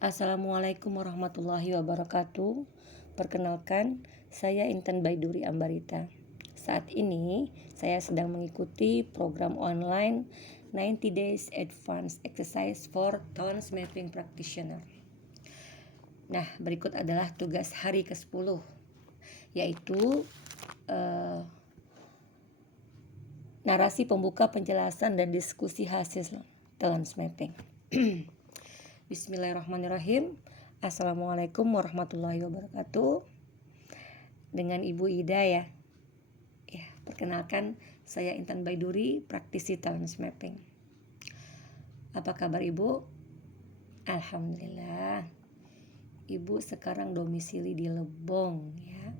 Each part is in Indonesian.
Assalamualaikum warahmatullahi wabarakatuh. Perkenalkan, saya Intan Baiduri Ambarita. Saat ini saya sedang mengikuti program online 90 Days Advanced Exercise for Talent Mapping Practitioner. Nah, berikut adalah tugas hari ke-10, yaitu narasi pembuka, penjelasan, dan diskusi hasil talent mapping. Bismillahirrahmanirrahim. Assalamualaikum warahmatullahi wabarakatuh. Dengan Ibu Ida ya. Perkenalkan, saya Intan Baiduri, praktisi talent mapping. Apa kabar Ibu? Alhamdulillah. Ibu sekarang domisili di Lebong ya.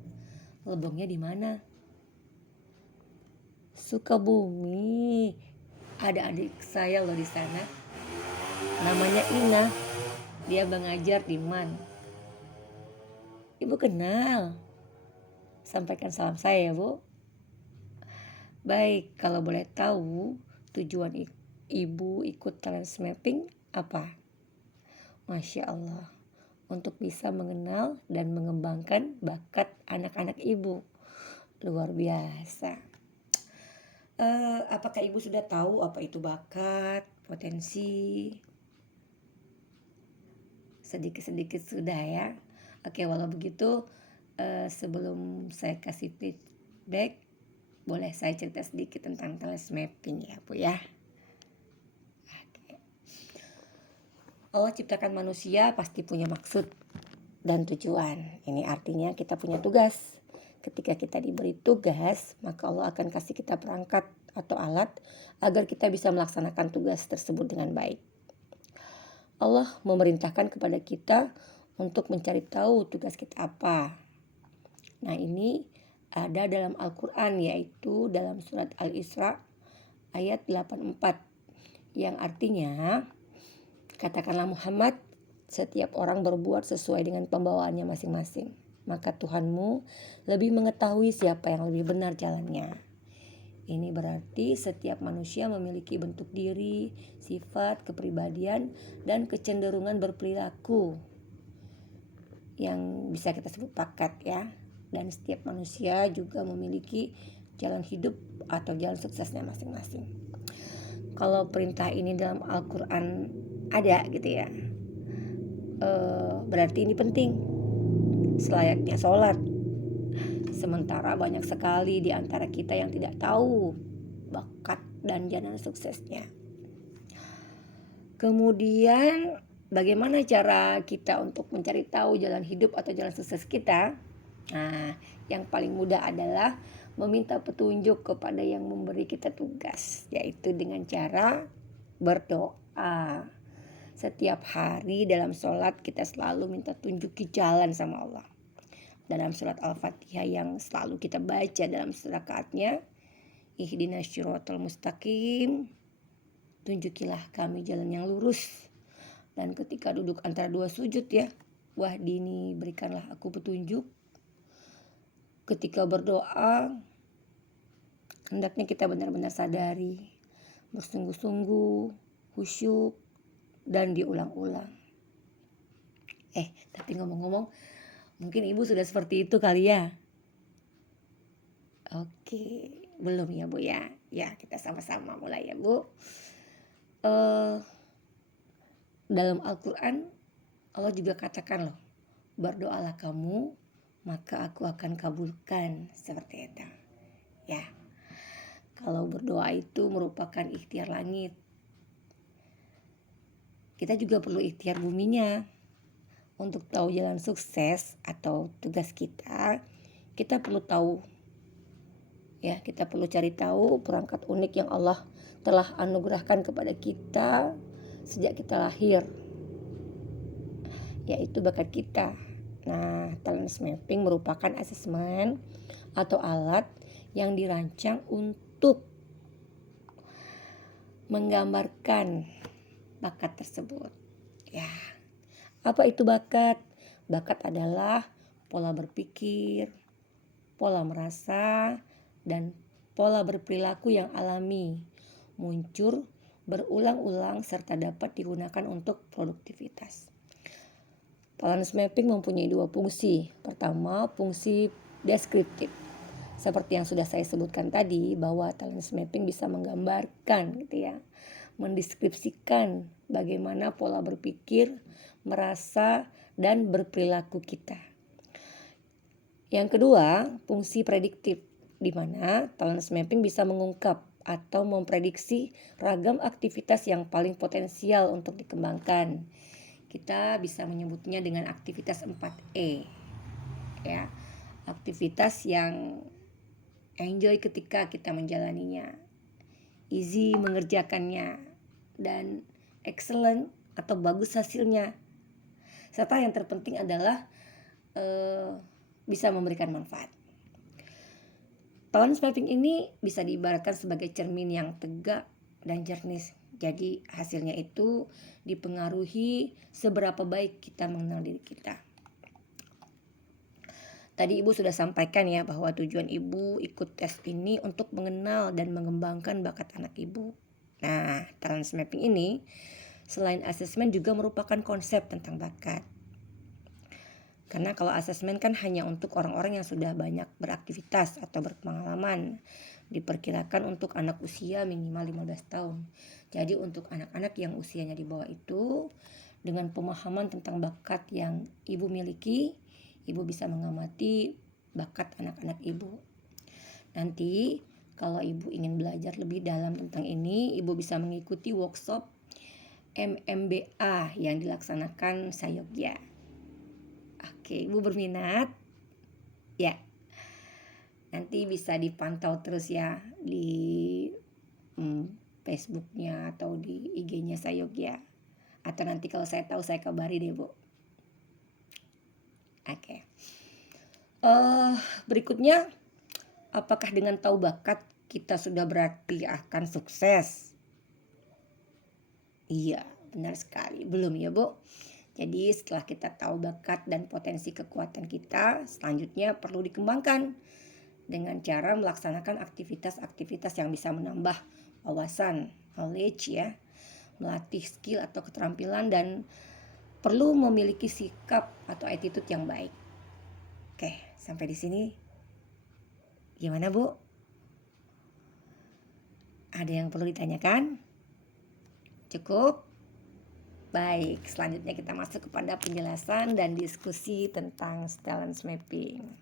Lebongnya di mana? Sukabumi. Ada adik saya loh di sana. Namanya Ina. Dia mengajar di MAN. Ibu kenal. Sampaikan salam saya ya Bu. Baik, kalau boleh tahu tujuan Ibu ikut talent mapping apa? Masya Allah, untuk bisa mengenal dan mengembangkan bakat anak-anak Ibu. Luar biasa. Apakah Ibu sudah tahu apa itu bakat, potensi? Sedikit-sedikit sudah ya. Oke, walau begitu sebelum saya kasih feedback, boleh saya cerita sedikit tentang talent mapping ya Bu ya. Allah ciptakan manusia pasti punya maksud dan tujuan. Ini artinya kita punya tugas. Ketika kita diberi tugas, maka Allah akan kasih kita perangkat atau alat agar kita bisa melaksanakan tugas tersebut dengan baik. Allah memerintahkan kepada kita untuk mencari tahu tugas kita apa. Nah, ini ada dalam Al-Quran, yaitu dalam surat Al-Isra ayat 84, yang artinya, katakanlah Muhammad, setiap orang berbuat sesuai dengan pembawaannya masing-masing. Maka Tuhanmu lebih mengetahui siapa yang lebih benar jalannya. Ini berarti setiap manusia memiliki bentuk diri, sifat, kepribadian, dan kecenderungan berperilaku yang bisa kita sebut bakat ya. Dan setiap manusia juga memiliki jalan hidup atau jalan suksesnya masing-masing. Kalau perintah ini dalam Al-Quran ada gitu ya, berarti ini penting, selayaknya sholat. Sementara banyak sekali di antara kita yang tidak tahu bakat dan jalan suksesnya. Kemudian bagaimana cara kita untuk mencari tahu jalan hidup atau jalan sukses kita? Nah, yang paling mudah adalah meminta petunjuk kepada yang memberi kita tugas, yaitu dengan cara berdoa. Setiap hari dalam sholat kita selalu minta tunjuki jalan sama Allah. Dalam surat Al-Fatihah yang selalu kita baca dalam rakaatnya, ihdinas syiratal mustaqim, tunjukilah kami jalan yang lurus. Dan ketika duduk antara dua sujud ya, wahdini, berikanlah aku petunjuk. Ketika berdoa, hendaknya kita benar-benar sadari, bersungguh-sungguh, khusyuk, dan diulang-ulang. Tapi ngomong-ngomong, mungkin Ibu sudah seperti itu kali ya? Oke, belum ya Bu ya? Ya, kita sama-sama mulai ya Bu. Dalam Al-Quran Allah juga katakan loh, berdoalah kamu maka aku akan kabulkan, seperti itu ya. Kalau berdoa itu merupakan ikhtiar langit, kita juga perlu ikhtiar buminya. Untuk tahu jalan sukses atau tugas kita, kita perlu tahu ya, kita perlu cari tahu perangkat unik yang Allah telah anugerahkan kepada kita sejak kita lahir, yaitu bakat kita. Nah, talent mapping merupakan asesmen atau alat yang dirancang untuk menggambarkan bakat tersebut. Ya, apa itu bakat? Bakat adalah pola berpikir, pola merasa, dan pola berperilaku yang alami, muncul berulang-ulang serta dapat digunakan untuk produktivitas. Talent mapping mempunyai dua fungsi. Pertama, fungsi deskriptif. Seperti yang sudah saya sebutkan tadi, bahwa talent mapping bisa menggambarkan gitu ya, mendeskripsikan bagaimana pola berpikir, merasa, dan berperilaku kita. Yang kedua, fungsi prediktif, di mana talent mapping bisa mengungkap atau memprediksi ragam aktivitas yang paling potensial untuk dikembangkan. Kita bisa menyebutnya dengan aktivitas 4E, ya. Aktivitas yang enjoy ketika kita menjalaninya, easy mengerjakannya, dan excellent atau bagus hasilnya. Serta yang terpenting adalah bisa memberikan manfaat. Talent mapping ini bisa diibaratkan sebagai cermin yang tegak dan jernih. Jadi hasilnya itu dipengaruhi seberapa baik kita mengenal diri kita. Tadi Ibu sudah sampaikan ya bahwa tujuan Ibu ikut tes ini untuk mengenal dan mengembangkan bakat anak Ibu. Nah, talent mapping ini selain asesmen juga merupakan konsep tentang bakat. Karena kalau asesmen kan hanya untuk orang-orang yang sudah banyak beraktivitas atau berpengalaman. Diperkirakan untuk anak usia minimal 15 tahun. Jadi untuk anak-anak yang usianya di bawah itu, dengan pemahaman tentang bakat yang Ibu miliki, Ibu bisa mengamati bakat anak-anak Ibu. Nanti kalau Ibu ingin belajar lebih dalam tentang ini, Ibu bisa mengikuti workshop MMBA yang dilaksanakan Sayogya. Oke, Ibu berminat? Ya. Nanti bisa dipantau terus ya di Facebooknya atau di IG-nya Sayogya. Atau nanti kalau saya tahu saya kabari deh, Bu. Oke. Berikutnya, apakah dengan tahu bakat kita sudah berarti akan sukses? Iya, benar sekali. Belum ya, Bu? Jadi setelah kita tahu bakat dan potensi kekuatan kita, selanjutnya perlu dikembangkan dengan cara melaksanakan aktivitas-aktivitas yang bisa menambah wawasan, knowledge ya, melatih skill atau keterampilan, dan perlu memiliki sikap atau attitude yang baik. Oke, sampai di sini gimana, Bu? Ada yang perlu ditanyakan? Cukup? Baik, selanjutnya kita masuk kepada penjelasan dan diskusi tentang talent mapping.